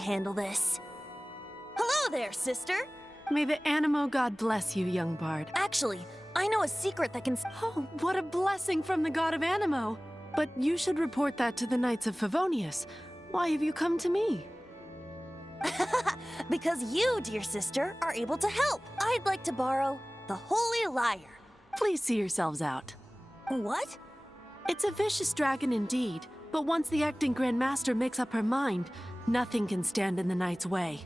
handle this. Hello there, sister! May the Animo god bless you, young bard. Actually, I know a secret that can... Oh, what a blessing from the god of Animo! But you should report that to the Knights of Favonius. Why have you come to me? Because you, dear sister, are able to help. I'd like to borrow the Holy Lyre. Please see yourselves out. What? It's a vicious dragon indeed, but once the acting Grand Master makes up her mind, nothing can stand in the Knight's way.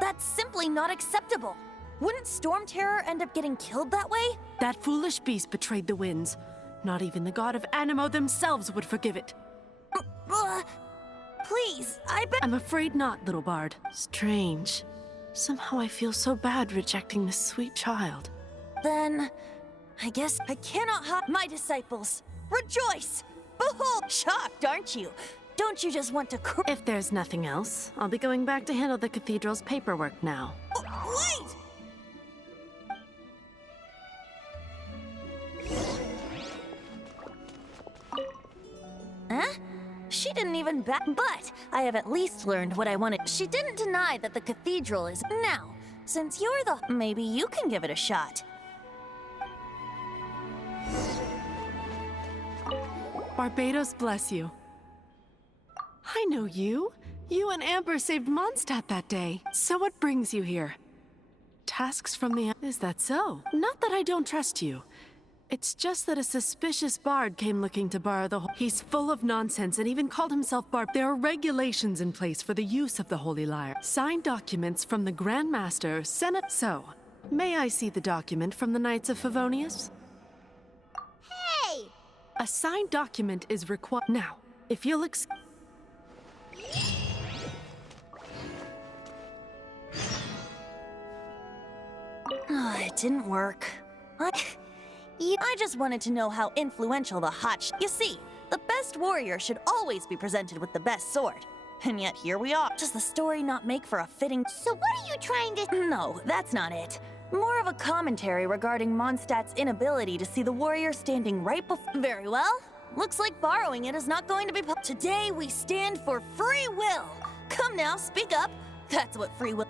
That's simply not acceptable. Wouldn't Storm Terror end up getting killed that way? That foolish beast betrayed the winds. Not even the god of Animo themselves would forgive it. Please, I bet— I'm afraid not, little bard. Strange. Somehow I feel so bad rejecting this sweet child. Then, I guess I cannot hide. My disciples, rejoice! Behold! Shocked, aren't you? Don't you just want to If there's nothing else, I'll be going back to handle the cathedral's paperwork now. Wait! Huh? She didn't even back— But I have at least learned what I wanted. She didn't deny that the cathedral is— Now, since you're the— Maybe you can give it a shot. Barbados bless you. I know you. You and Amber saved Mondstadt that day. So what brings you here? Tasks from the— Is that so? Not that I don't trust you. It's just that a suspicious bard came looking to borrow the— He's full of nonsense and even called himself bard. There are regulations in place for the use of the Holy Lyre. Signed documents from the Grand Master, Senate— So, may I see the document from the Knights of Favonius? Hey! A signed document is required— Now, if you'll It didn't work. I just wanted to know how influential the You see, the best warrior should always be presented with the best sword. And yet here we are. Does the story not make for a fitting— So what are you trying to— No, that's not it. More of a commentary regarding Mondstadt's inability to see the warrior standing right before— Very well. Looks like borrowing it is not going to be— Today we stand for free will. Come now, speak up. That's what free will—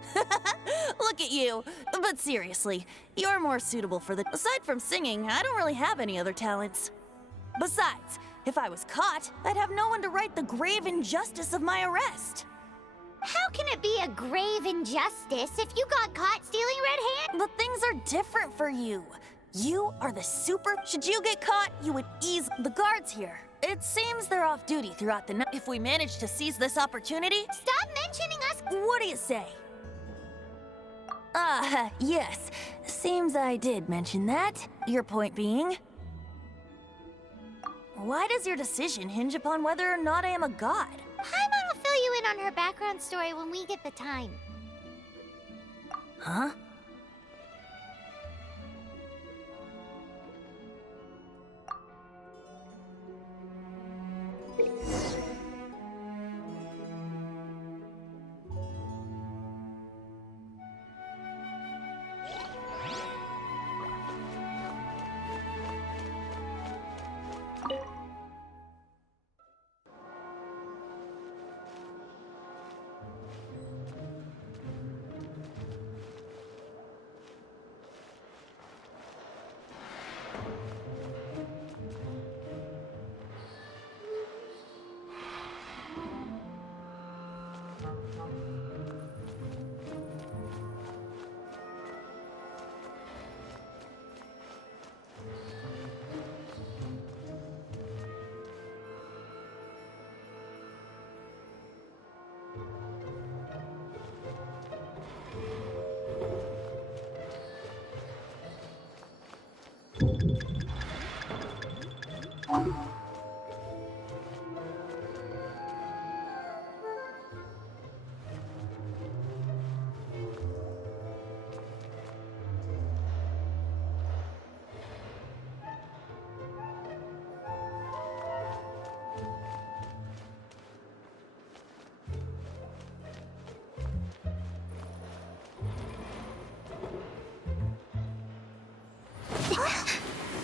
Look at you. But seriously, you're more suitable for the— Aside from singing, I don't really have any other talents. Besides, if I was caught, I'd have no one to right the grave injustice of my arrest. How can it be a grave injustice if you got caught stealing red hand? But things are different for you. You are the super— Should you get caught, you would ease the guards here. It seems they're off duty throughout the night. If we manage to seize this opportunity— Stop mentioning us! What do you say? Yes. Seems I did mention that. Your point being? Why does your decision hinge upon whether or not I am a god? Paimon will fill you in on her background story when we get the time. Huh?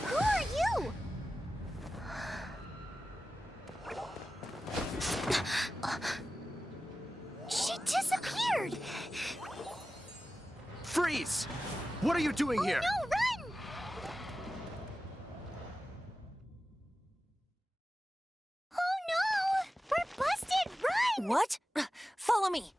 Who are you? are you doing here? No, run! Oh no! We're busted! Run! What? Follow me.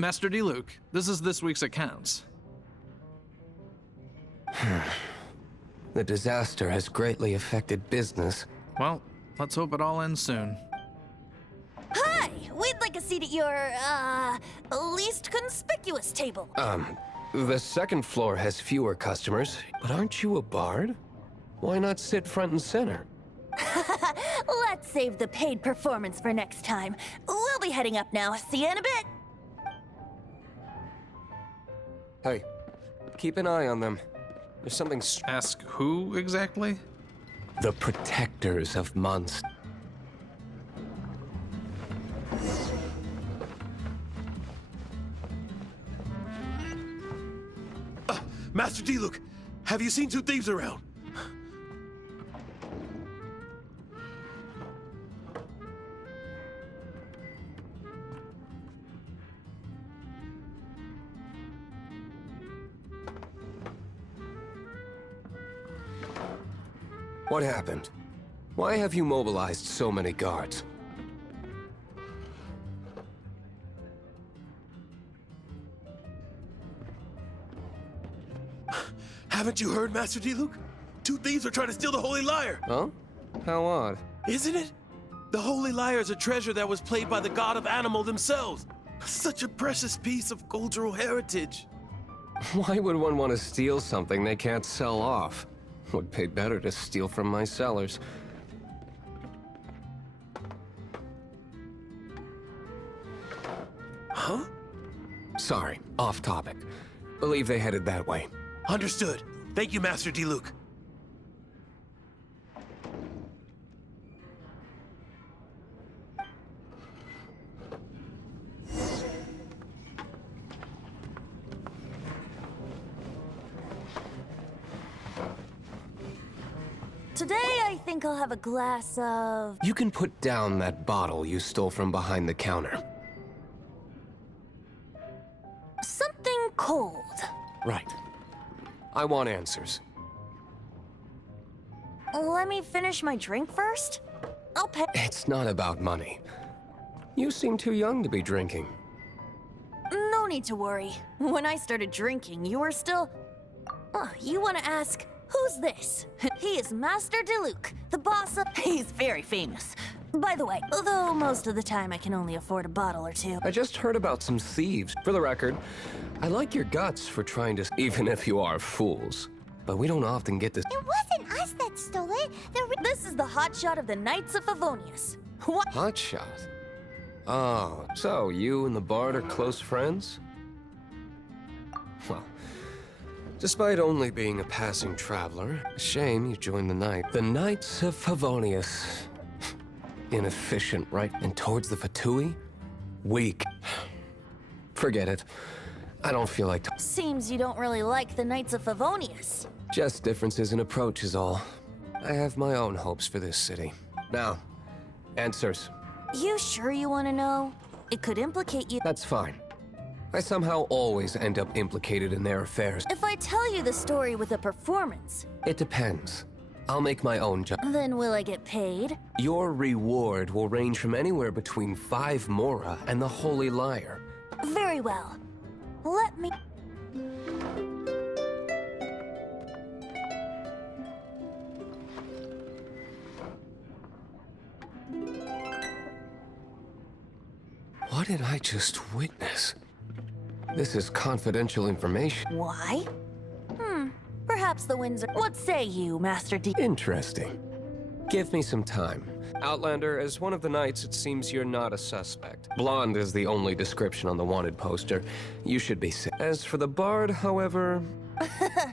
Master D-Luke, this is this week's accounts. The disaster has greatly affected business. Well, let's hope it all ends soon. Hi! We'd like a seat at your, least conspicuous table. The second floor has fewer customers, but aren't you a bard? Why not sit front and center? Let's save the paid performance for next time. We'll be heading up now. See you in a bit. Hey, keep an eye on them. There's something Ask who exactly? The protectors of Munst. Master D-Luke, have you seen two thieves around? What happened? Why have you mobilized so many guards? Haven't you heard, Master D-Luke? Two thieves are trying to steal the Holy Lyre. Huh? How odd. Isn't it? The Holy Lyre is a treasure that was played by the god of animal themselves. Such a precious piece of cultural heritage. Why would one want to steal something they can't sell off? Would pay better to steal from my sellers. Huh? Sorry, off topic. Believe they headed that way. Understood. Thank you, Master D-Luke. Today, I think I'll have a glass of... You can put down that bottle you stole from behind the counter. something cold. Right. I want answers. Let me finish my drink first. I'll pay... It's not about money. You seem too young to be drinking. No need to worry. When I started drinking, you were still... Oh, you want to ask, who's this? He is Master D-Luke, the boss of... He's very famous. By the way, although most of the time I can only afford a bottle or two. I just heard about some thieves. For the record, I like your guts for trying to... Even if you are fools. But we don't often get this... It wasn't us that stole it. This is the hotshot of the Knights of Favonius. What? Hotshot? Oh, so you and the Bard are close friends? Well, despite only being a passing traveler, a shame you joined the Knight. The Knights of Favonius. Inefficient, right? And towards the Fatui? Weak. Forget it. I don't feel like... Seems you don't really like the Knights of Favonius. Just differences in approach is all. I have my own hopes for this city. Now, answers. You sure you want to know? It could implicate you. That's fine. I somehow always end up implicated in their affairs. If I tell you the story with a performance, It depends. I'll make my own then will I get paid? Your reward will range from anywhere between 5 Mora and the Holy Lyre. Very well. Let me... What did I just witness? This is confidential information. Why? Perhaps Perhaps the winds are... What say you, Master D? Interesting. Give me some time. Outlander, as one of the knights, it seems you're not a suspect. Blonde is the only description on the wanted poster. You should be safe. As for the bard, however...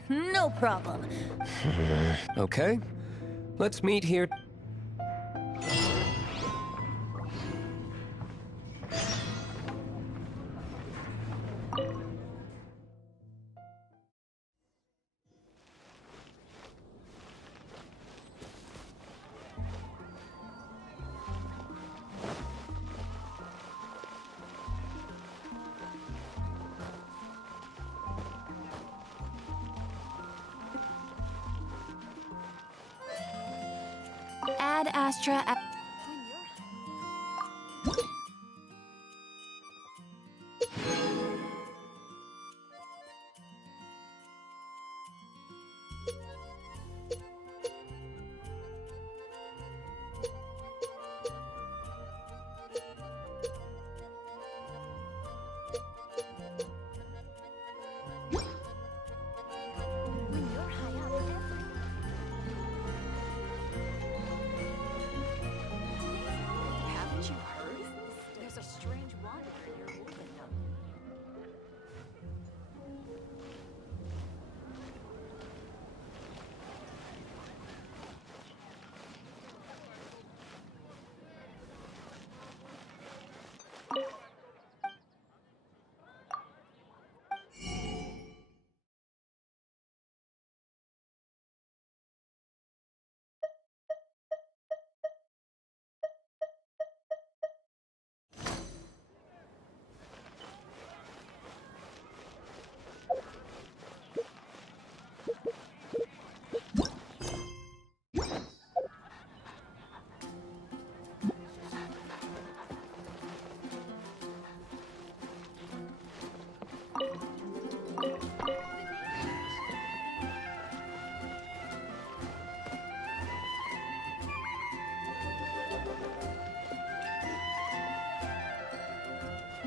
No problem. Okay. Let's meet here. Ad Astra... Haven't you heard? There's a strange wanderer near Wolfenham.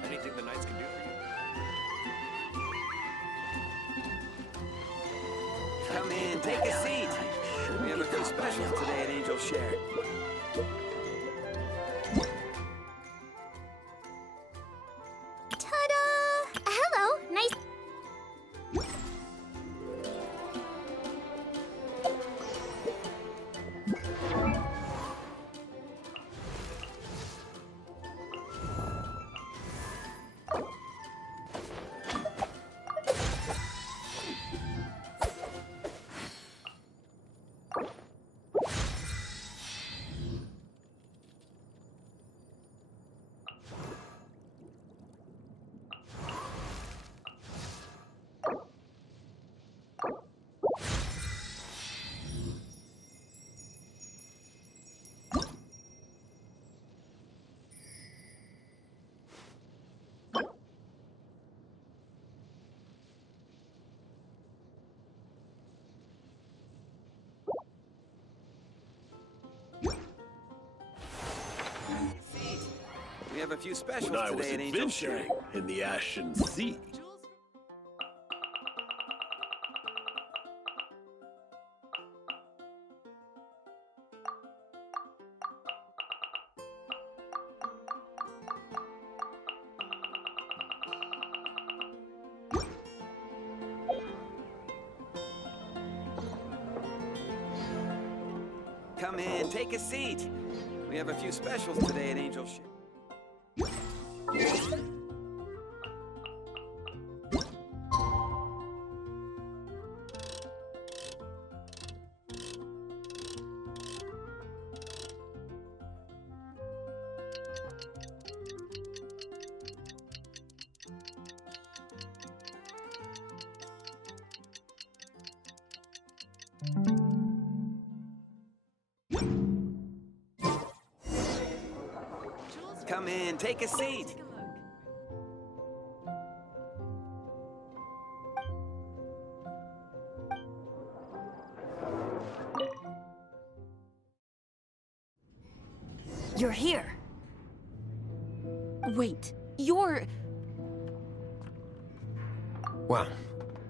Anything the knights can do for you? Come in, take a seat. We have a few specials today at Angel Share. Ta-da! Hello, nice. We have a few specials When I was today at Angel Share. adventuring in the Ashen Sea. Come in, take a seat. We have a few specials today at Angel Share. Come in, take a seat. You're here. Wait, you're... Well,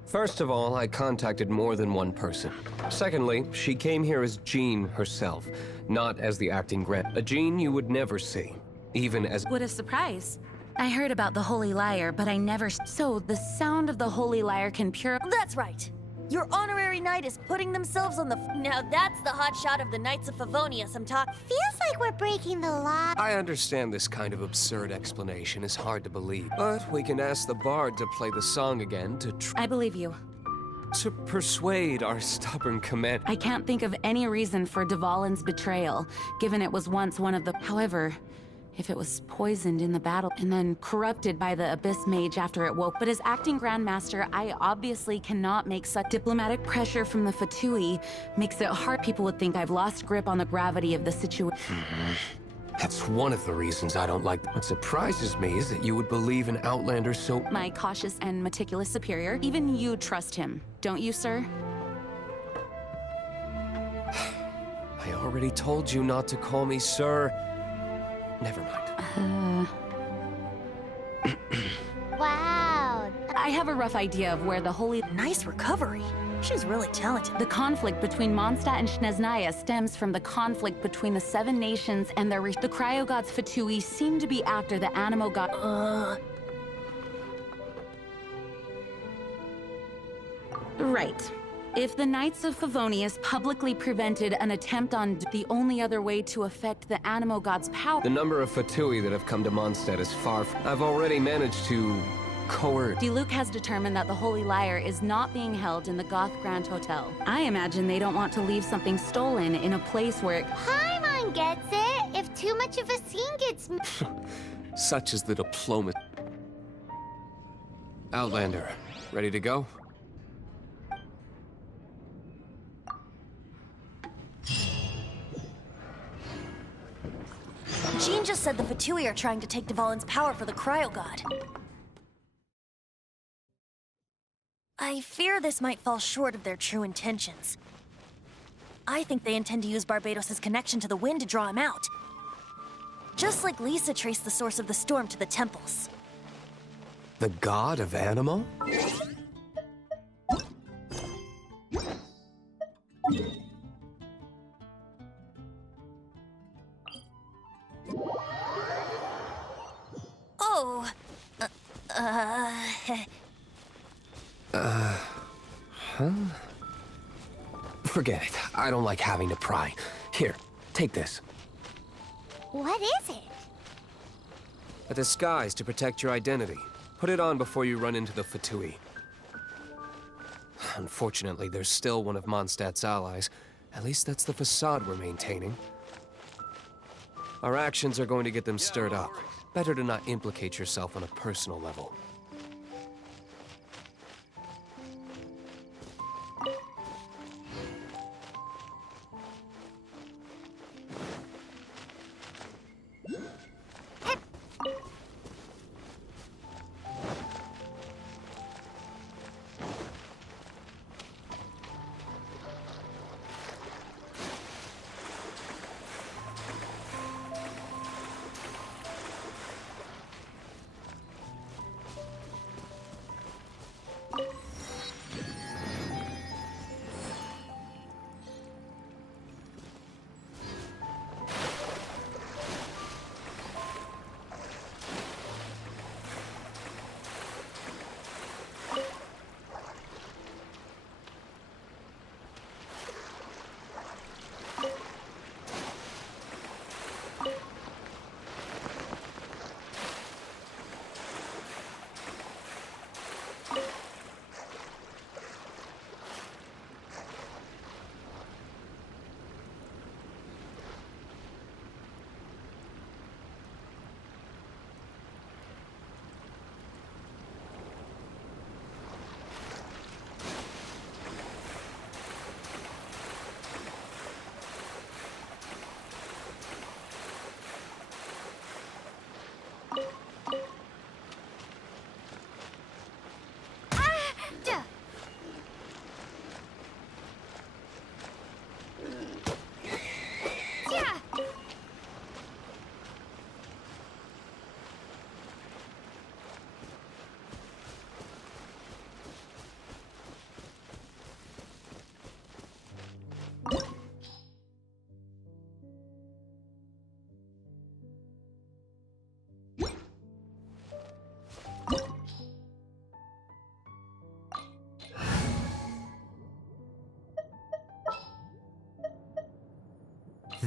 First of all, I contacted more than one person. Secondly, she came here as Jean herself, not as the acting Grant. A Jean you would never see, even as— What a surprise. I heard about the Holy Liar, but I never— So, the sound of the Holy Liar can purify— That's right! Your honorary knight is putting themselves on the— Now that's the hot shot of the Knights of Favonius I'm talking— Feels like we're breaking the law. I understand this kind of absurd explanation is hard to believe, but we can ask the bard to play the song again to I believe you. to persuade our stubborn command. I can't think of any reason for Dvalin's betrayal, given it was once one of the— However, if it was poisoned in the battle and then corrupted by the Abyss Mage after it woke. But as acting Grandmaster, I obviously cannot make such— Diplomatic pressure from the Fatui makes it hard. People would think I've lost grip on the gravity of the situation. That's one of the reasons I don't like— What surprises me is that you would believe an Outlander so— My cautious and meticulous superior. Even you trust him, don't you, sir? I already told you not to call me sir. Never mind. Wow. I have a rough idea of where the holy— Nice recovery. She's really talented. The conflict between Mondstadt and Snezhnaya stems from the conflict between the Seven Nations and their— The cryogods Fatui seem to be after the Animo god— Right. If the Knights of Favonius publicly prevented an attempt on— The only other way to affect the Animo god's power— The number of Fatui that have come to Mondstadt is far from— I've already managed to coerce— Diluc has determined that the Holy Liar is not being held in the Goth Grand Hotel. I imagine they don't want to leave something stolen in a place where it— Paimon gets it. If too much of a scene gets... Such is the diplomacy. Outlander, ready to go? Jean just said the Fatui are trying to take Dvalin's power for the Cryogod. I fear this might fall short of their true intentions. I think they intend to use Barbados' connection to the wind to draw him out. Just like Lisa traced the source of the storm to the temples. The god of Animo? Oh, Forget it. I don't like having to pry. Here, take this. What is it? A disguise to protect your identity. Put it on before you run into the Fatui. Unfortunately, there's still one of Mondstadt's allies. At least that's the facade we're maintaining. Our actions are going to get them stirred up. Better to not implicate yourself on a personal level.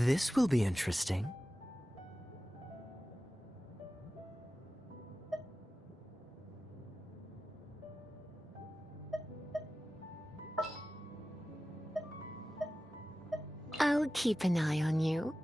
This will be interesting. I'll keep an eye on you.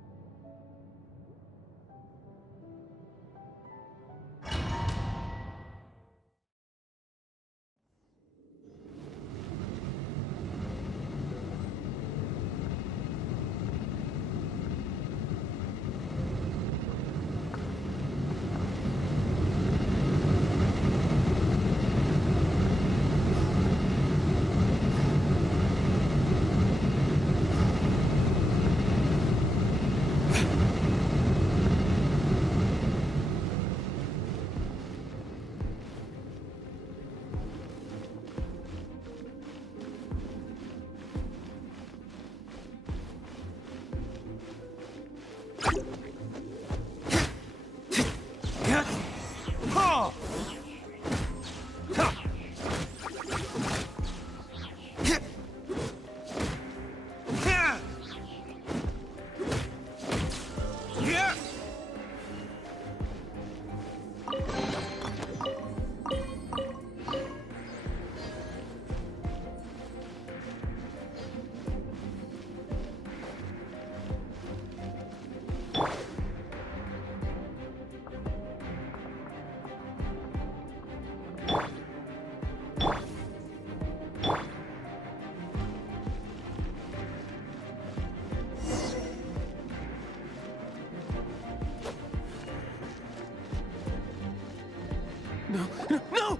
No!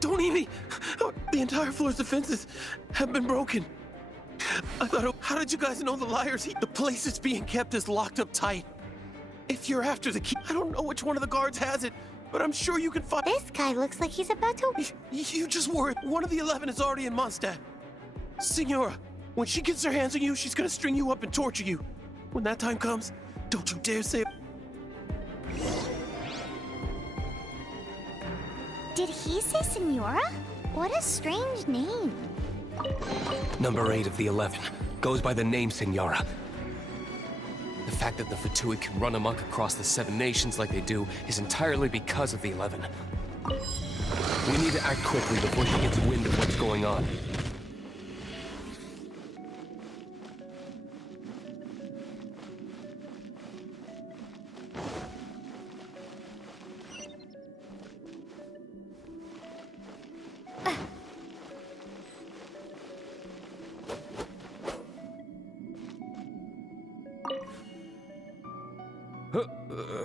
Don't eat me! The entire floor's defenses have been broken. I thought, how did you guys know the liars? The place it's being kept is locked up tight. If you're after the key, I don't know which one of the guards has it, but I'm sure you can find. This guy looks like he's about to. You just worry. One of the 11 is already in Mondstadt. Signora, when she gets her hands on you, she's gonna string you up and torture you. When that time comes, don't you dare say. Did he say Senora? What a strange name. Number 8 of the 11 goes by the name Senora. The fact that the Fatui can run amok across the 7 nations like they do is entirely because of the 11. We need to act quickly before she gets wind of what's going on.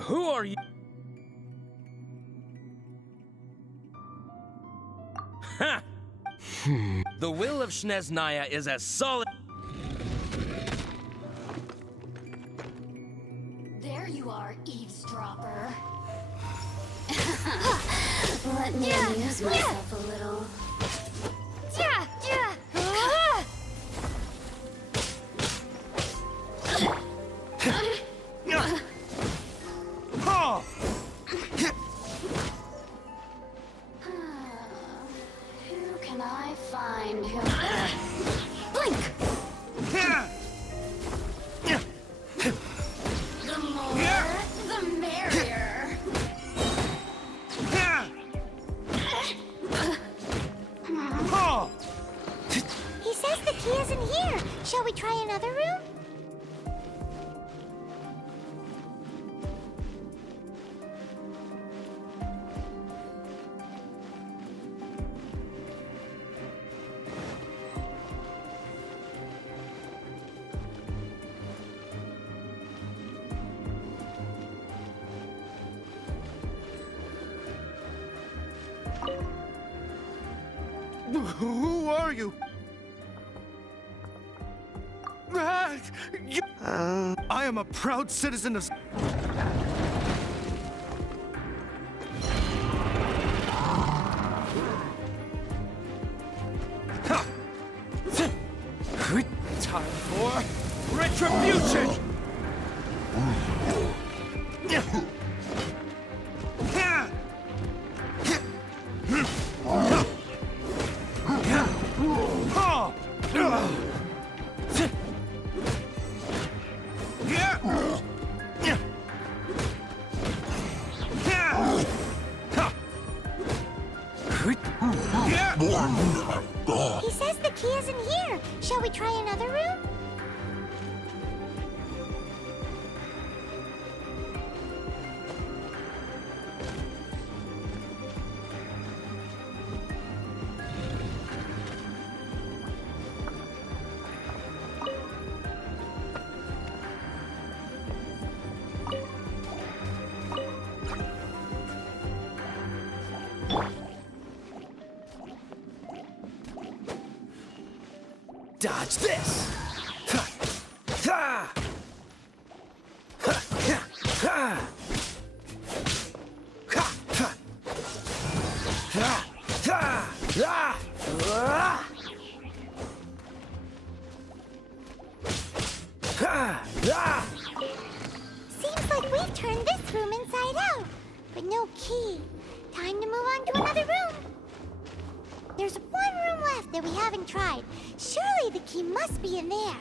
Who are you? Ha! The will of Shneznaya is as solid. There you are, eavesdropper. Let me amuse myself a little. Who can I find who? Blink! The more, the merrier. He says the key isn't here. Shall we try another room? Who are you? I am a proud citizen of... Time for retribution! He says the key isn't here. Shall we try another room? Dodge this! Ha! Ha! Ha! Ha! Ha! Ha! Ha! Ha! Ha! Ah! Ha! Ah! Seems like we've turned this room inside out, but no key. Time to move on to another room. There's one room left that we haven't tried. Surely the key must be in there.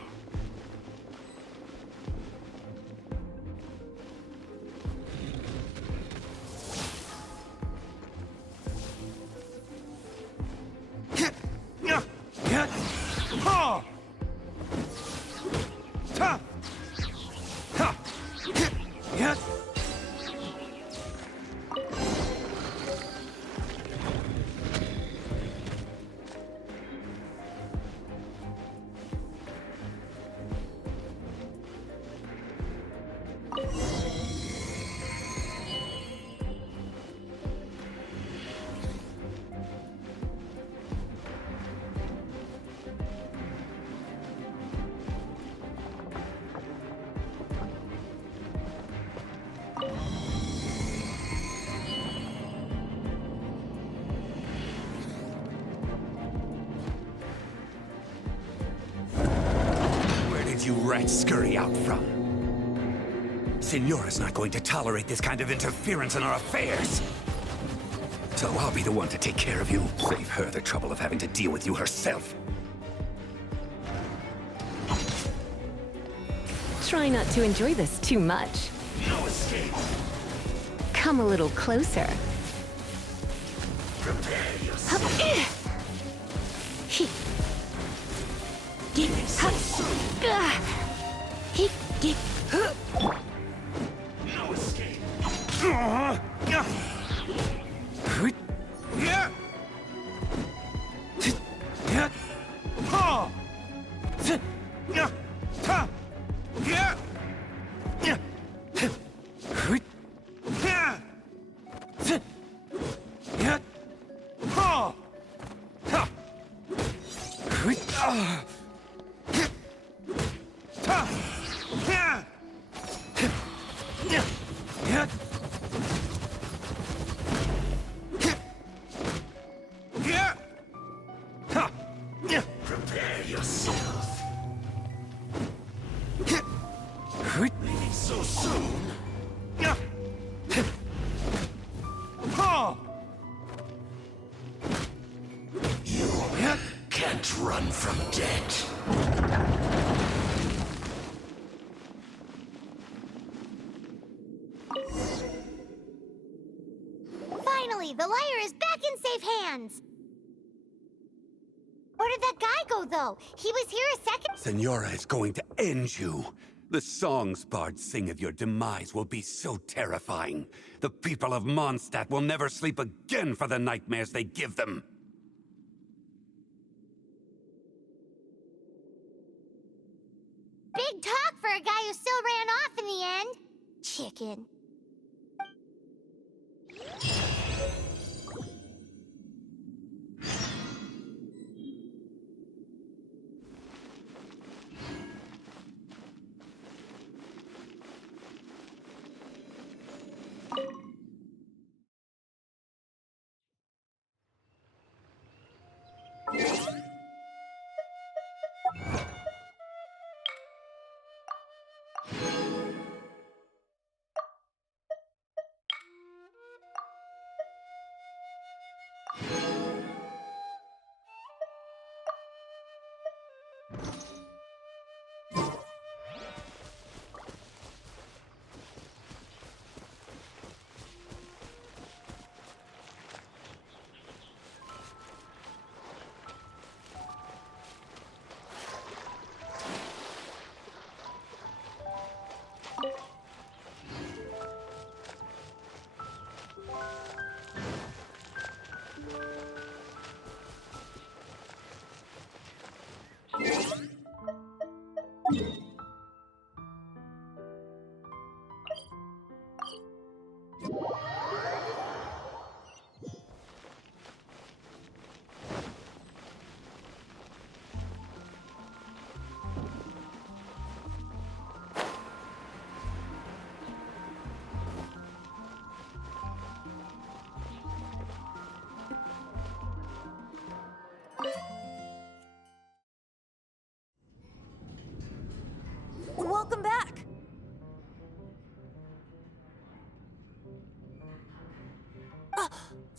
Where did you rats scurry out from? Senora's not going to tolerate this kind of interference in our affairs. So I'll be the one to take care of you. Save her the trouble of having to deal with you herself. Try not to enjoy this too much. No escape. Come a little closer. Prepare yourself. No escape. Prepare yourself. Leaving so soon? You can't run from death. Finally, the lyre is back in safe hands. Where did that guy go, though? He was here a second. Senora is going to end you. The songs bards sing of your demise will be so terrifying. The people of Mondstadt will never sleep again for the nightmares they give them. Big talk for a guy who still ran off in the end. Chicken.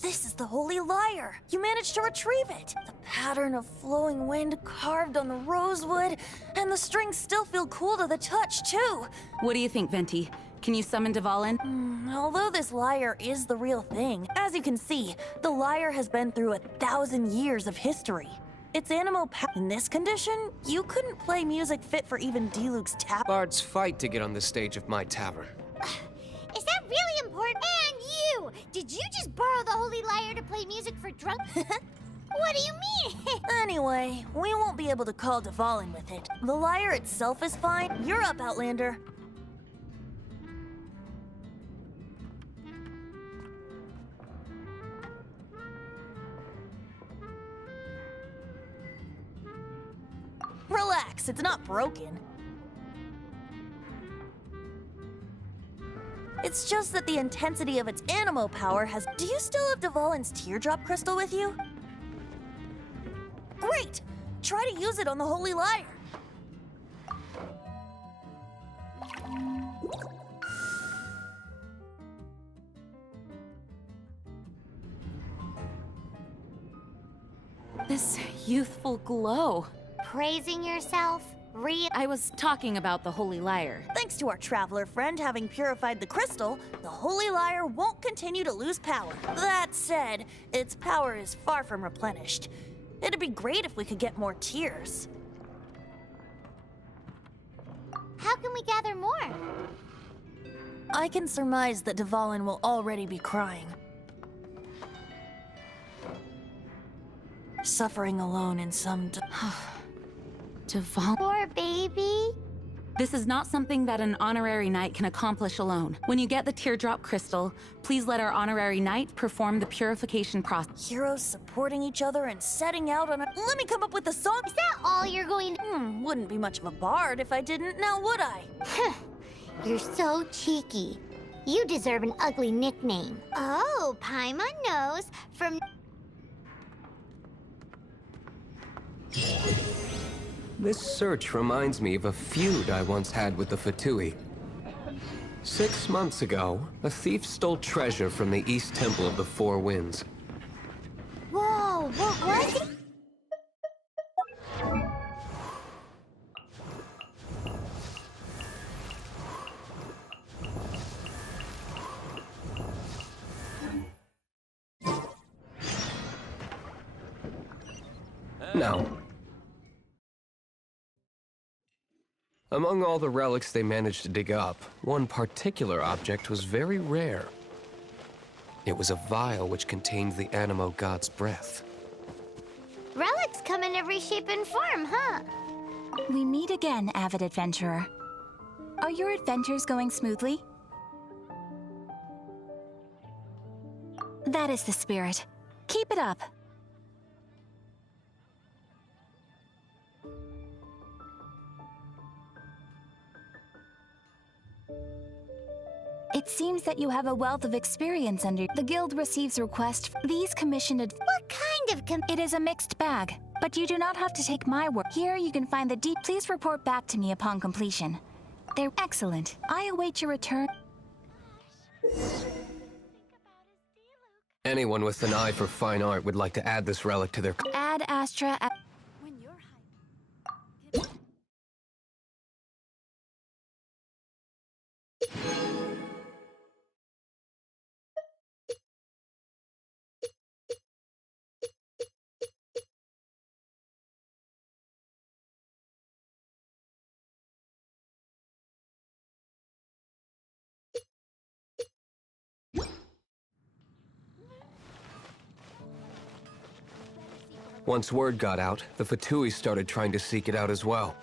This is the Holy Lyre. You managed to retrieve it. The pattern of flowing wind carved on the rosewood, and the strings still feel cool to the touch, too. What do you think, Venti? Can you summon Dvalin? Although this lyre is the real thing, as you can see, the lyre has been through 1,000 years of history. Its in this condition, you couldn't play music fit for even Diluc's tap. Bards fight to get on the stage of my tavern. Is that really important? And you! Did you just borrow the Holy Lyre to play music for drunk? What do you mean? Anyway, we won't be able to call Dvalin with it. The lyre itself is fine. You're up, Outlander. Relax, it's not broken. It's just that the intensity of its animo power has... Do you still have Dvalin's teardrop crystal with you? Great! Try to use it on the Holy Lyre. This youthful glow. Praising yourself? I was talking about the Holy Lyre. Thanks to our traveler friend having purified the crystal, the Holy Lyre won't continue to lose power. That said, its power is far from replenished. It'd be great if we could get more tears. How can we gather more? I can surmise that Dvalin will already be crying. Suffering alone in some... Dvalin. Poor baby. This is not something that an honorary knight can accomplish alone. When you get the teardrop crystal, please let our honorary knight perform the purification process. Heroes supporting each other and setting out on a... Let me come up with a song! Is that all you're going to... Wouldn't be much of a bard if I didn't, now would I? You're so cheeky. You deserve an ugly nickname. Oh, Paimon knows from... This search reminds me of a feud I once had with the Fatui. 6 months ago, a thief stole treasure from the East Temple of the Four Winds. Whoa, what was it? Now, among all the relics they managed to dig up, one particular object was very rare. It was a vial which contained the Animo god's breath. Relics come in every shape and form, huh? We meet again, avid adventurer. Are your adventures going smoothly? That is the spirit. Keep it up. It seems that you have a wealth of experience under... The guild receives requests for these commissioned... What kind of It is a mixed bag, but you do not have to take my word. Here you can find the deep... Please report back to me upon completion. They're excellent. I await your return. Anyone with an eye for fine art would like to add this relic to their... Ad Astra... Once word got out, the Fatui started trying to seek it out as well.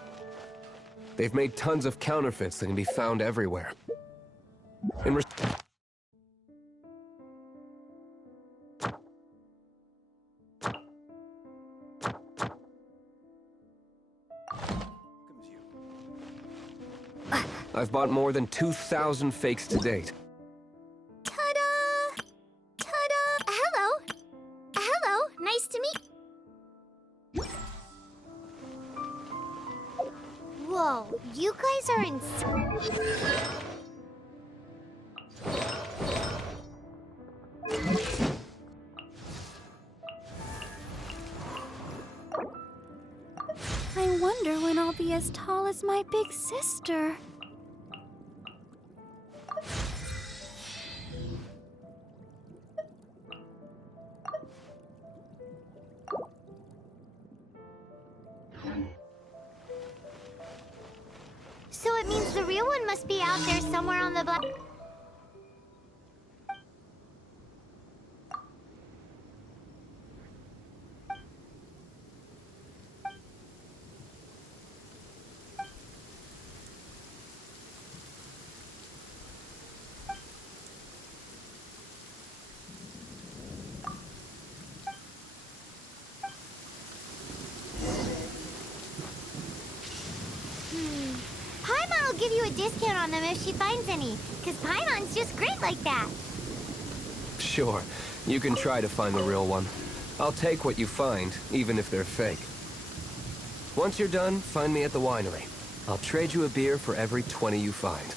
They've made tons of counterfeits that can be found everywhere. I've bought more than 2,000 fakes to date. Ta-da! Ta-da! Hello! Hello! Nice to meet... Whoa, you guys are wonder when I'll be as tall as my big sister. So it means the real one must be out there somewhere on the black... Paimon will give you a discount on them if she finds any, because Paimon's just great like that. Sure, you can try to find the real one. I'll take what you find, even if they're fake. Once you're done, find me at the winery. I'll trade you a beer for every 20 you find.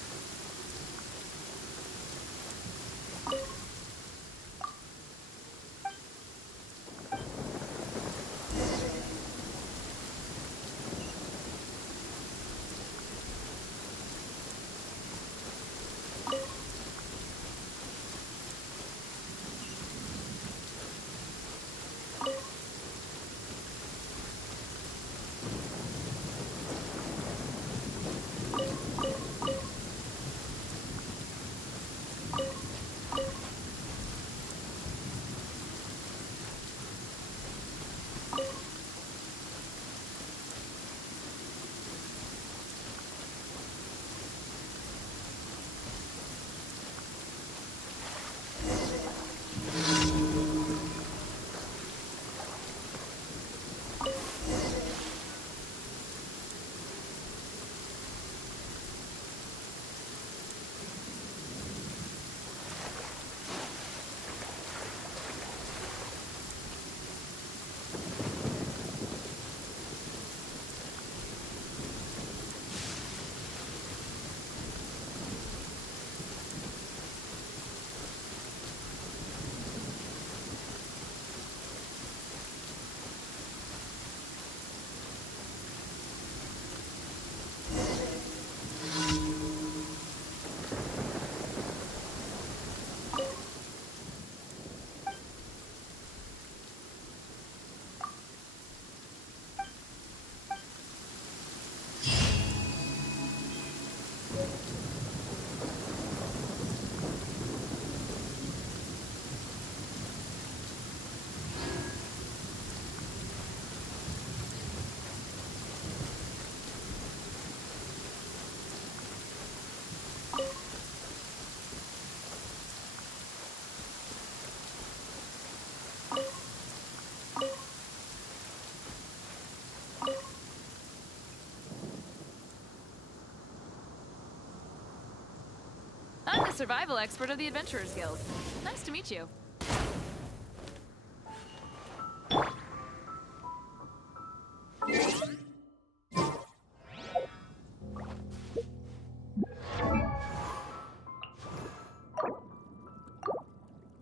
I'm the survival expert of the Adventurers Guild. Nice to meet you.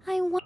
I want...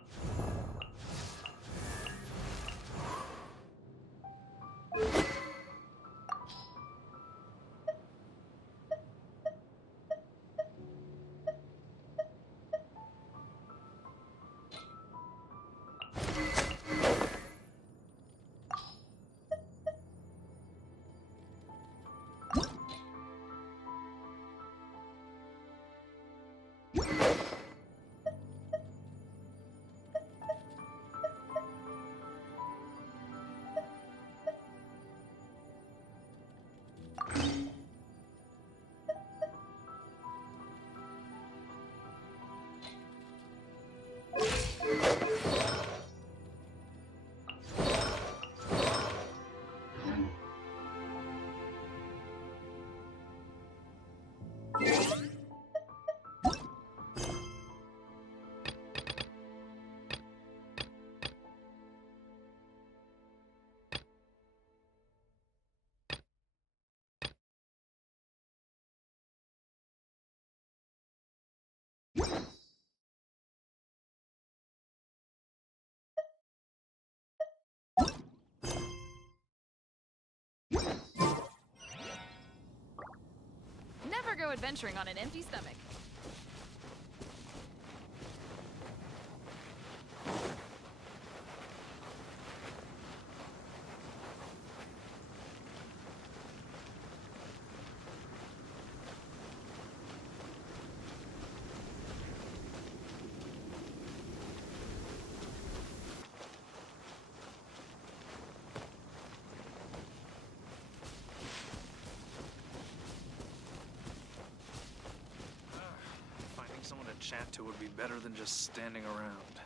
go adventuring on an empty stomach. Finding someone to chat to would be better than just standing around.